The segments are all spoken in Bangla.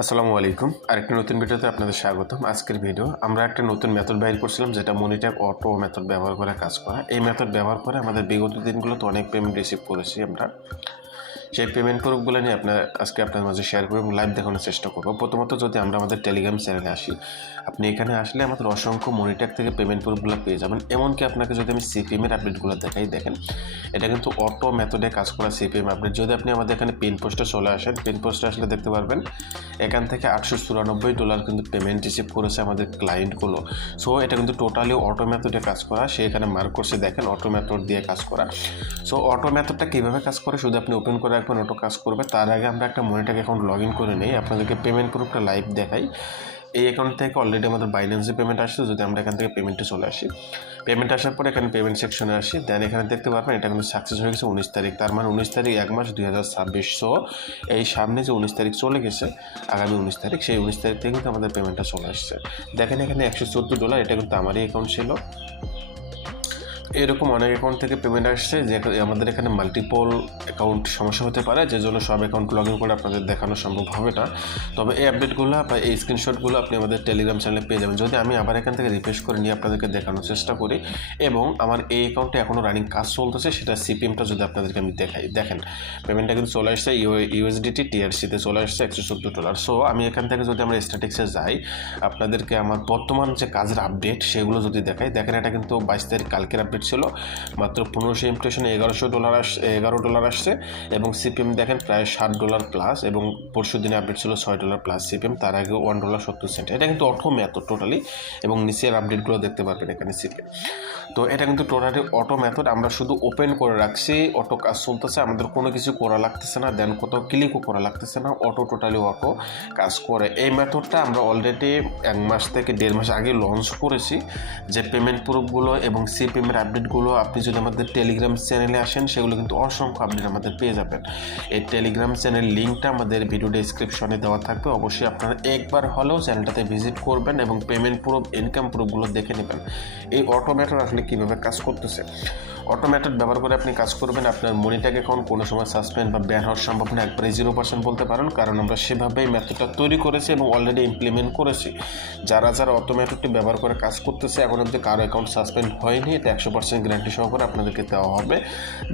আসসালামু আলাইকুম। আরেকটা নতুন ভিডিওতে আপনাদের স্বাগতম। আজকের ভিডিও আমরা একটা নতুন মেথড বাইর করছিলাম, যেটা মনিট্যাগ অটো মেথড ব্যবহার করে কাজ করা। এই মেথড ব্যবহার করে আমাদের বিগত দিনগুলোতে অনেক পেমেন্ট রিসিভ করেছি আমরা। সেই পেমেন্ট প্রুফগুলো নিয়ে আজকে আপনার মাঝে শেয়ার করব এবং লাইভ দেখানোর চেষ্টা করব। প্রথমত যদি আমরা আমাদের টেলিগ্রাম চ্যানেলে আসি, আপনি এখানে আসলে আমাদের অসংখ্য মনিট্যাগ থেকে পেমেন্ট প্রুফগুলো পেয়ে যাবেন। এমনকি আপনাকে যদি আমি সিপিএমের আপডেটগুলো দেখাই, দেখেন এটা কিন্তু অটো মেথডে কাজ করা সিপিএম আপডেট। যদি আপনি আমাদের এখানে পিন পোস্টে চলে আসেন, পিন পোস্টে আসলে দেখতে পারবেন এখান থেকে $894 কিন্তু পেমেন্ট রিসিভ করেছে আমাদের ক্লায়েন্টগুলো। সো এটা কিন্তু টোটালি অটো মেথডে কাজ করা। সে এখানে মার্ক করছে, দেখেন অটো মেথড দিয়ে কাজ করা। সো অটো মেথডটা কীভাবে কাজ করে শুধু আপনি ওপেন করে রাখবেন, অটো কাজ করবে। তার আগে আমরা একটা মনিট্যাগ অ্যাকাউন্ট লগ ইন করে নিই, আপনাদেরকে পেমেন্ট প্রুফটা লাইভ দেখাই। এই অ্যাকাউন্ট থেকে অলরেডি আমাদের বাইন্যান্সে পেমেন্ট আসছে। যদি আমরা এখান থেকে পেমেন্টে চলে আসি, পেমেন্ট আসার পরে এখানে পেমেন্ট সেকশনে আসি, দেন এখানে দেখতে পারবেন এটা কিন্তু সাকসেস হয়ে গেছে 19 তারিখ। তার মানে 19 তারিখ 1 মাস 2026। সো এই সামনে যে 19 তারিখ চলে গেছে, আগামী 19 তারিখ, সেই 19 তারিখ থেকে কিন্তু আমাদের পেমেন্টটা চলে আসছে। দেখেন এখানে $114, এটা কিন্তু আমারই অ্যাকাউন্ট ছিল। এরকম অনেক অ্যাকাউন্ট থেকে পেমেন্ট আসছে, যে আমাদের এখানে মাল্টিপল অ্যাকাউন্ট সমস্যা হতে পারে, যে জন্য সব অ্যাকাউন্ট লগ ইন করে আপনাদের দেখানো সম্ভব হবে না। তবে এই আপডেটগুলো বা এই স্ক্রিনশটগুলো আপনি আমাদের টেলিগ্রাম চ্যানেলে পেয়ে যাবেন। যদি আমি আবার এখান থেকে রিফ্রেশ করে নিয়ে আপনাদেরকে দেখানোর চেষ্টা করি, এবং আমার এই অ্যাকাউন্টে এখনও রানিং কাজ চলতেছে, সেটা সিপিএমটা যদি আপনাদেরকে আমি দেখাই, দেখেন পেমেন্টটা কিন্তু চলে আসছে ইউএসডিটি টিআরসিতে চলে আসছে $114। সো আমি এখান থেকে যদি আমরা স্ট্যাটিক্সে যাই, আপনাদেরকে আমার বর্তমান যে কাজের আপডেট সেগুলো যদি দেখাই, দেখেন এটা কিন্তু 22 তারিখ কালকের আপডেট ছিল। মাত্র 1500 ইমপ্রেশনে $11 আসছে, এবং সিপিএম দেখেন প্রায় $60 প্লাস, এবং পরশু দিনে আপডেট ছিল $6 প্লাস সিপিএম, তার আগে $1.70। এটা কিন্তু অটো মেথড টোটালি, এবং নিচের আপডেটগুলো দেখতে পারবেন এখানে সিপিএম। তো এটা কিন্তু টোটালি অটো মেথড। আমরা শুধু ওপেন করে রাখছি, অটো কাজ চলতেছে, আমাদের কোনো কিছু করা লাগতেছে না, দেন কোথাও ক্লিকও করা লাগতেছে না, টোটালি অটো কাজ করে। এই মেথডটা আমরা অলরেডি 1 মাস থেকে 1.5 মাস আগে লঞ্চ করেছি। যে পেমেন্ট প্রুফগুলো এবং সিপিএমের আপডেটগুলো আপনি যদি আমাদের টেলিগ্রাম চ্যানেলে আসেন, সেগুলো কিন্তু অসংখ্য আপডেট আমাদের পেয়ে যাবেন। এই টেলিগ্রাম চ্যানেল লিঙ্কটা আমাদের ভিডিও ডেসক্রিপশনে দেওয়া থাকবে। অবশ্যই আপনারা একবার হলেও চ্যানেলটাতে ভিজিট করবেন এবং পেমেন্ট প্রুফ, ইনকাম প্রুফগুলো দেখে নেবেন। এই অটো মেথড আসলে কীভাবে কাজ করতেছে। অটো মেথড ব্যবহার করে আপনি কাজ করবেন, আপনার মনিট্যাগ অ্যাকাউন্ট কোনো সময় সাসপেন্ড বা ব্যান হওয়ার সম্ভাবনা একবারে 0% বলতে পারেন, কারণ আমরা সেভাবেই মেথডটা তৈরি করেছি এবং অলরেডি ইমপ্লিমেন্ট করেছি। যারা অটো মেথডটি ব্যবহার করে কাজ করতেছে, এখন অবধি কারো অ্যাকাউন্ট সাসপেন্ড হয়নি, এটা 100% গ্যারান্টি সহকারে আপনাদেরকে দেওয়া হবে।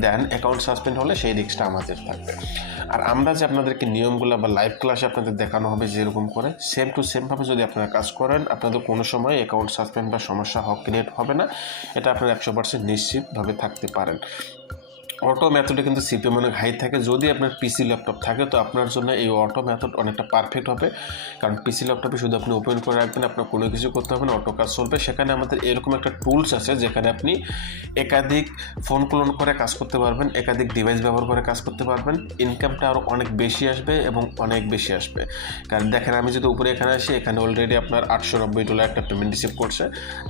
দেন অ্যাকাউন্ট সাসপেন্ড হলে সেই রিস্কটা আমাদের থাকবে। আর আমরা যে আপনাদেরকে নিয়মগুলো বা লাইভ ক্লাসে আপনাদের দেখানো হবে যেরকম করে, সেম টু সেমভাবে যদি আপনারা কাজ করেন, আপনাদের কোনো সময় অ্যাকাউন্ট সাসপেন্ড বা সমস্যা ক্রিয়েট হবে না। এটা আপনারা 100% নিশ্চিতভাবে থাকতে পারেন। অটো মেথডে কিন্তু সিপিএম অনেক হাই থাকে। যদি আপনার পিসি ল্যাপটপ থাকে, তো আপনার জন্য এই অটো মেথড অনেকটা পারফেক্ট হবে, কারণ পিসি ল্যাপটপে শুধু আপনি ওপেন করে রাখবেন, আপনার কোনো কিছু করতে হবে না, অটো কাজ চলবে। সেখানে আমাদের এরকম একটা টুলস আছে, যেখানে আপনি একাধিক ফোন ক্লোন করে কাজ করতে পারবেন, একাধিক ডিভাইস ব্যবহার করে কাজ করতে পারবেন। ইনকামটা আরও অনেক বেশি আসবে এবং অনেক বেশি আসবে। কারণ দেখেন আমি যদি উপরে এখানে আসি, এখানে অলরেডি আপনার $890 একটা পেমেন্ট রিসিভ করছে।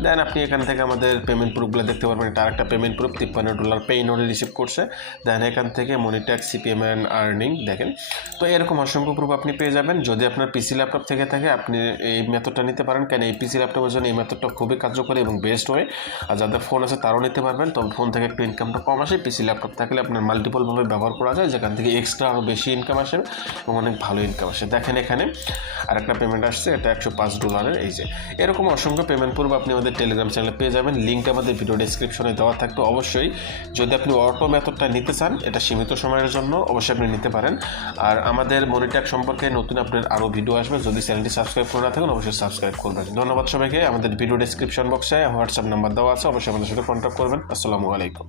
দেন আপনি এখান থেকে আমাদের পেমেন্ট প্রুফগুলো দেখতে পারবেন। এটা আরেকটা পেমেন্ট প্রুফ $53 পেইন ওরে রিসিভ করছে। দেন এখান থেকে মনিট্যাগ, সিপিএম অ্যান্ড আর্নিং দেখেন। তো এরকম অসংখ্য প্রুফ আপনি পেয়ে যাবেন। যদি আপনার পিসি ল্যাপটপ থেকে থাকে, আপনি এই মেথডটা নিতে পারেন, কেন এই পিসি ল্যাপটপের জন্য এই মেথডটা খুবই কার্যকরী এবং বেস্ট হয়। আর যাদের ফোন আছে তারাও নিতে পারবেন, তবে ফোন থেকে একটু ইনকামটা কম আসে। পিসি ল্যাপটপ থাকলে আপনার মাল্টিপলভাবে ব্যবহার করা যায়, যেখান থেকে এক্সট্রা আরও বেশি ইনকাম আসে এবং অনেক ভালো ইনকাম আসে। দেখেন এখানে আরেকটা পেমেন্ট আসছে, এটা $105। এই যে এরকম অসংখ্য পেমেন্ট প্রুফ আপনি আমাদের টেলিগ্রাম চ্যানেলে পেয়ে যাবেন। লিঙ্কটা আমাদের ভিডিও ডেসক্রিপশনে দেওয়া থাকবে। অবশ্যই যদি আপনি অটো মেথডটা নিতে চান, এটা সীমিত সময়ের জন্য, অবশ্যই আপনি নিতে পারেন। আর আমাদের মনিট্যাগ সম্পর্কে নতুন আপডেট আরও ভিডিও আসবে। যদি চ্যানেলটি সাবস্ক্রাইব করে না থাকেন, অবশ্যই সাবস্ক্রাইব করবেন। ধন্যবাদ সবাইকে। আমাদের ভিডিও ডেসক্রিপশন বক্সে হোয়াটসঅ্যাপ নাম্বার দেওয়া আছে, অবশ্যই আমাদের সাথে কন্ট্যাক্ট করবেন। আসসালামু আলাইকুম।